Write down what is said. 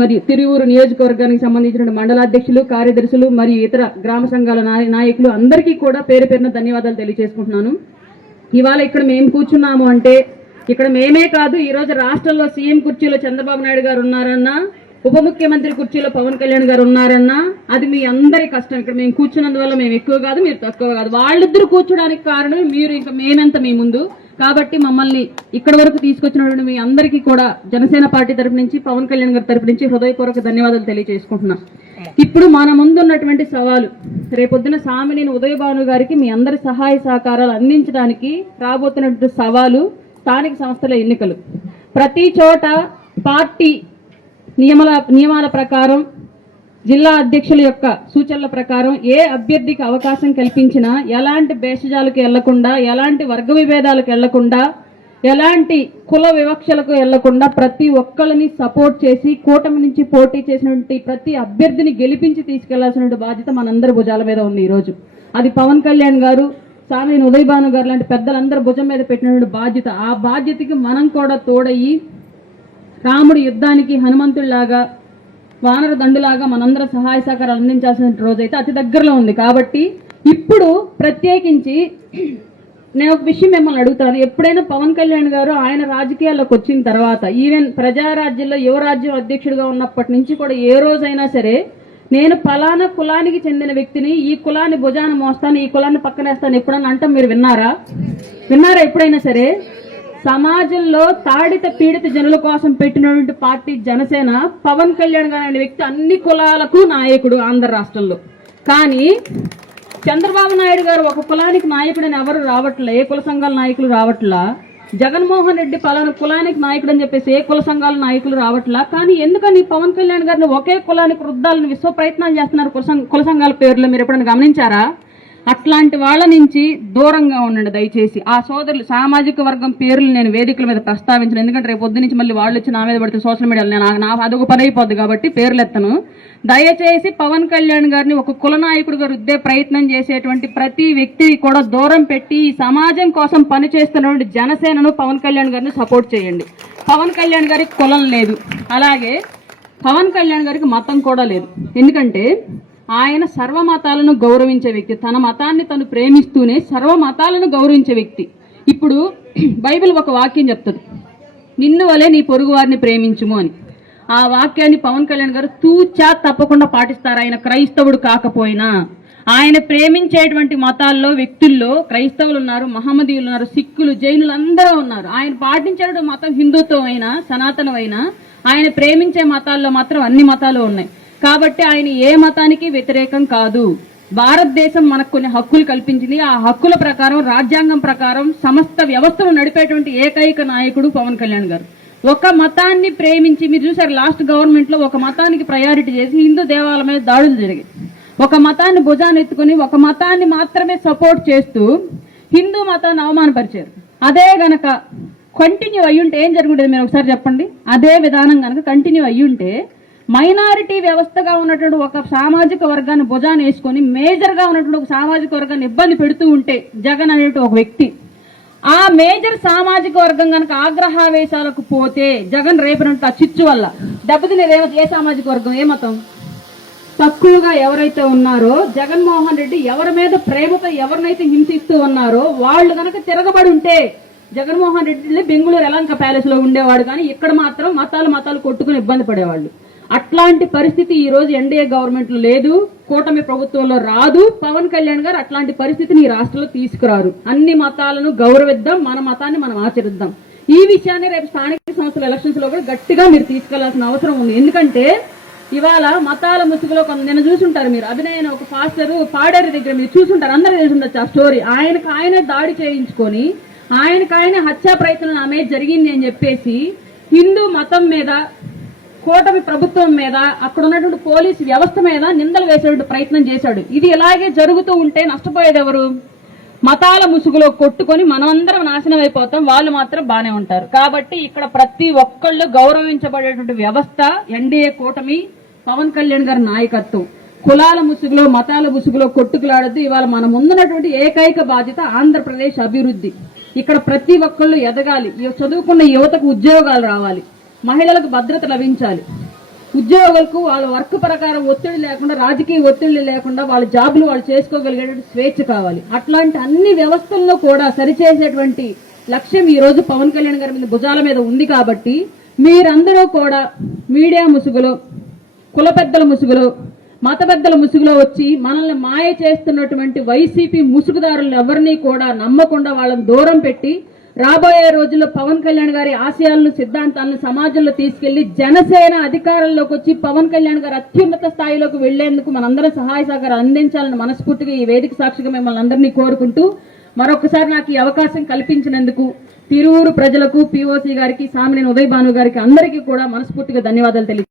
మరియు తిరువూరు నియోజకవర్గానికి సంబంధించిన మండలాధ్యక్షులు, కార్యదర్శులు మరియు ఇతర గ్రామ సంఘాల నాయకులు అందరికీ కూడా పేరు పేరున ధన్యవాదాలు తెలియజేసుకుంటున్నాను. ఇవాళ ఇక్కడ మేము కూర్చున్నాము అంటే ఇక్కడ మేమే కాదు, ఈ రోజు రాష్ట్రంలో సీఎం కుర్చీలో చంద్రబాబు నాయుడు గారు ఉన్నారన్నా, ఉప ముఖ్యమంత్రి కుర్చీలో పవన్ కళ్యాణ్ గారు ఉన్నారన్నా అది మీ అందరి కష్టం. ఇక్కడ మేము కూర్చున్నందువల్ల మేము ఎక్కువ కాదు, మీరు తక్కువ కాదు. వాళ్ళిద్దరు కూర్చోడానికి కారణం మీరు, ఇంకా మేమెంత మీ ముందు. కాబట్టి మమ్మల్ని ఇక్కడ వరకు తీసుకొచ్చినటువంటి మీ అందరికీ కూడా జనసేన పార్టీ తరపు నుంచి, పవన్ కళ్యాణ్ గారి తరపు నుంచి హృదయపూర్వక ధన్యవాదాలు తెలియజేసుకుంటున్నాం. ఇప్పుడు మన ముందున్నటువంటి సవాలు, రేపొద్దున సామినేని ఉదయభాను గారికి మీ అందరి సహాయ సహకారాలు అందించడానికి రాబోతున్నటువంటి సవాలు స్థానిక సంస్థల ఎన్నికలు. ప్రతి చోట పార్టీ నియమాల ప్రకారం, జిల్లా అధ్యక్షుల యొక్క సూచనల ప్రకారం ఏ అభ్యర్థికి అవకాశం కల్పించినా ఎలాంటి భేషజాలకు వెళ్లకుండా, ఎలాంటి వర్గ విభేదాలకు వెళ్లకుండా, ఎలాంటి కుల వివక్షలకు వెళ్లకుండా ప్రతి ఒక్కరిని సపోర్ట్ చేసి కూటమి నుంచి పోటీ చేసినటువంటి ప్రతి అభ్యర్థిని గెలిపించి తీసుకెళ్లాల్సిన బాధ్యత మనందరి భుజాల మీద ఉంది. ఈరోజు అది పవన్ కళ్యాణ్ గారు, సామినేని ఉదయభాను గారు లాంటి పెద్దలందరూ భుజం మీద పెట్టినటువంటి బాధ్యత. ఆ బాధ్యతకి మనం కూడా తోడయ్యి రాముడి యుద్ధానికి హనుమంతుడిలాగా, వానర దండులాగా మనందరం సహాయ సహకారాలు అందించాల్సిన రోజైతే అతి దగ్గరలో ఉంది. కాబట్టి ఇప్పుడు ప్రత్యేకించి నేను ఒక విషయం మిమ్మల్ని అడుగుతాను. ఎప్పుడైనా పవన్ కళ్యాణ్ గారు ఆయన రాజకీయాల్లోకి వచ్చిన తర్వాత, ఈవెన్ ప్రజారాజ్యంలో యువరాజ్యం అధ్యక్షుడిగా ఉన్నప్పటి నుంచి కూడా ఏ రోజైనా సరే నేను ఫలానా కులానికి చెందిన వ్యక్తిని, ఈ కులాన్ని భుజాన మోస్తాను, ఈ కులాన్ని పక్కనేస్తాను ఎప్పుడన్నా అంటాం మీరు విన్నారా? ఎప్పుడైనా సరే? సమాజంలో తాడిత పీడిత జనుల కోసం పెట్టినటువంటి పార్టీ జనసేన. పవన్ కళ్యాణ్ గారు అనే వ్యక్తి అన్ని కులాలకు నాయకుడు ఆంధ్ర రాష్ట్రంలో. కానీ చంద్రబాబు నాయుడు గారు ఒక కులానికి నాయకుడని ఎవరు రావట్లే, ఏ కుల సంఘాల నాయకులు రావట్లా. జగన్మోహన్ రెడ్డి పలానా కులానికి నాయకుడు అని చెప్పేసి ఏ కుల సంఘాల నాయకులు రావట్లా. కానీ ఎందుకని పవన్ కళ్యాణ్ గారిని ఒకే కులానికి వృద్ధాలను విశ్వ ప్రయత్నాలు చేస్తున్నారు కుల సంఘాల పేర్లు? మీరు ఎప్పుడైనా గమనించారా? అట్లాంటి వాళ్ళ నుంచి దూరంగా ఉండండి దయచేసి. ఆ సోదరులు సామాజిక వర్గం పేర్లు నేను వేదికల మీద ప్రస్తావించను, ఎందుకంటే రేపు పొద్దు నుంచి మళ్ళీ వాళ్ళు వచ్చి నా మీద పడితే సోషల్ మీడియాలో నాకు అదొక పని అయిపోద్ది కాబట్టి పేర్లు ఎత్తను. దయచేసి పవన్ కళ్యాణ్ గారిని ఒక కుల నాయకుడిగా రుద్దే ప్రయత్నం చేసేటువంటి ప్రతి వ్యక్తి కూడా దూరం పెట్టి ఈ సమాజం కోసం పనిచేస్తున్నటువంటి జనసేనను, పవన్ కళ్యాణ్ గారిని సపోర్ట్ చేయండి. పవన్ కళ్యాణ్ గారికి కులం లేదు, అలాగే పవన్ కళ్యాణ్ గారికి మతం కూడా లేదు. ఎందుకంటే ఆయన సర్వమతాలను గౌరవించే వ్యక్తి. తన మతాన్ని తను ప్రేమిస్తూనే సర్వమతాలను గౌరవించే వ్యక్తి. ఇప్పుడు బైబిల్ ఒక వాక్యం చెప్తుంది, నిన్ను వలే నీ పొరుగు వారిని ప్రేమించుము అని. ఆ వాక్యాన్ని పవన్ కళ్యాణ్ గారు తూచా తప్పకుండా పాటిస్తారు. ఆయన క్రైస్తవుడు కాకపోయినా ఆయన ప్రేమించేటువంటి మతాల్లో వ్యక్తుల్లో క్రైస్తవులు ఉన్నారు, మహమ్మదీయులు ఉన్నారు, సిక్కులు, జైనులు అందరూ ఉన్నారు. ఆయన పాటించే మతం హిందుత్వం అయినా సనాతనమైనా ఆయన ప్రేమించే మతాల్లో మాత్రం అన్ని మతాలు ఉన్నాయి. కాబట్టి ఆయన ఏ మతానికి వ్యతిరేకం కాదు. భారతదేశం మనకు కొన్ని హక్కులు కల్పించింది. ఆ హక్కుల ప్రకారం, రాజ్యాంగం ప్రకారం సమస్త వ్యవస్థను నడిపేటువంటి ఏకైక నాయకుడు పవన్ కళ్యాణ్ గారు. ఒక మతాన్ని ప్రేమించి, మీరు చూసారు లాస్ట్ గవర్నమెంట్ లో ఒక మతానికి ప్రయారిటీ చేసి హిందూ దేవాలయాల మీద దాడులు జరిగాయి. ఒక మతాన్ని భుజాన్ని ఎత్తుకుని ఒక మతాన్ని మాత్రమే సపోర్ట్ చేస్తూ హిందూ మతాన్ని అవమానపరిచారు. అదే గనక కంటిన్యూ అయ్యుంటే ఏం జరుగుతుంది మీరు ఒకసారి చెప్పండి. అదే విధానం గనక కంటిన్యూ అయ్యుంటే మైనారిటీ వ్యవస్థగా ఉన్నటువంటి ఒక సామాజిక వర్గాన్ని భుజాన్ని వేసుకొని మేజర్ గా ఉన్నటువంటి ఒక సామాజిక వర్గాన్ని ఇబ్బంది పెడుతూ ఉంటే జగన్ అనేటువంటి ఒక వ్యక్తి, ఆ మేజర్ సామాజిక వర్గం కనుక ఆగ్రహావేశాలకు పోతే జగన్ రేపినట్టు ఆ చిచ్చు వల్ల దెబ్బతినేది ఏ సామాజిక వర్గం, ఏ మతం తక్కువగా ఎవరైతే ఉన్నారో, జగన్మోహన్ రెడ్డి ఎవరి మీద ప్రేమతో ఎవరినైతే హింసిస్తూ ఉన్నారో వాళ్ళు కనుక తిరగబడి ఉంటే జగన్మోహన్ రెడ్డి బెంగళూరు యలంక ప్యాలెస్ లో ఉండేవాడు. కానీ ఇక్కడ మాత్రం మతాలు కొట్టుకుని ఇబ్బంది పడేవాళ్ళు. అట్లాంటి పరిస్థితి ఈ రోజు ఎన్డీఏ గవర్నమెంట్ లో లేదు, కూటమి ప్రభుత్వంలో రాదు. పవన్ కళ్యాణ్ గారు అట్లాంటి పరిస్థితిని ఈ రాష్ట్రంలో తీసుకురారు. అన్ని మతాలను గౌరవిద్దాం, మన మతాన్ని మనం ఆచరిద్దాం. ఈ విషయాన్ని రేపు స్థానిక సంస్థల ఎలక్షన్స్ లో కూడా గట్టిగా మీరు తీసుకెళ్లాల్సిన అవసరం ఉంది. ఎందుకంటే ఇవాళ మతాల ముసుగులో నేను చూసుంటారు, మీరు అభినయన ఒక పాస్టర్ పాడేరు దగ్గర మీరు చూసుంటారు, అందరూ తెలుసుండొచ్చు ఆ స్టోరీ. ఆయనే దాడి చేయించుకొని ఆయనకాయన హత్యా ప్రయత్నం నా మీద జరిగింది అని చెప్పేసి హిందూ మతం మీద, కూటమి ప్రభుత్వం మీద, అక్కడ ఉన్నటువంటి పోలీసు వ్యవస్థ మీద నిందలు వేసేటువంటి ప్రయత్నం చేశాడు. ఇది ఇలాగే జరుగుతూ ఉంటే నష్టపోయేది ఎవరు? మతాల ముసుగులో కొట్టుకొని మనమందరం నాశనం అయిపోతాం, వాళ్ళు మాత్రం బానే ఉంటారు. కాబట్టి ఇక్కడ ప్రతి ఒక్కళ్ళు గౌరవించబడేటువంటి వ్యవస్థ ఎన్డీఏ కూటమి, పవన్ కళ్యాణ్ గారి నాయకత్వం. కులాల ముసుగులో, మతాల ముసుగులో కొట్టుకులాడద్దు. ఇవాళ మన ముందున్నటువంటి ఏకైక బాధ్యత ఆంధ్రప్రదేశ్ అభివృద్ధి. ఇక్కడ ప్రతి ఒక్కళ్ళు ఎదగాలి, చదువుకున్న యువతకు ఉద్యోగాలు రావాలి, మహిళలకు భద్రత లభించాలి, ఉద్యోగులకు వాళ్ళ వర్క్ ప్రకారం ఒత్తిడి లేకుండా, రాజకీయ ఒత్తిడి లేకుండా వాళ్ళ జాబులు వాళ్ళు చేసుకోగలిగేటువంటి స్వేచ్ఛ కావాలి. అట్లాంటి అన్ని వ్యవస్థల్లో కూడా సరిచేసేటువంటి లక్ష్యం ఈ రోజు పవన్ కళ్యాణ్ గారి మీద భుజాల మీద ఉంది. కాబట్టి మీరందరూ కూడా మీడియా ముసుగులో, కుల పెద్దల ముసుగులో, మత పెద్దల ముసుగులో వచ్చి మనల్ని మాయ చేస్తున్నటువంటి వైసీపీ ముసుగుదారులను ఎవరిని కూడా నమ్మకుండా వాళ్ళని దూరం పెట్టి రాబోయే రోజుల్లో పవన్ కళ్యాణ్ గారి ఆశయాలను, సిద్ధాంతాలను సమాజంలో తీసుకెళ్లి జనసేన అధికారంలోకి వచ్చి పవన్ కళ్యాణ్ గారు అత్యున్నత స్థాయిలోకి వెళ్లేందుకు మనందరం సహాయ సహకారం అందించాలని మనస్ఫూర్తిగా ఈ వేదిక సాక్షిగా మిమ్మల్ని అందరినీ కోరుకుంటూ, మరొకసారి నాకు ఈ అవకాశం కల్పించినందుకు తిరువూరు ప్రజలకు, పిఓసి గారికి, సామినేని ఉదయ్ భాను గారికి అందరికీ కూడా మనస్ఫూర్తిగా ధన్యవాదాలు తెలియ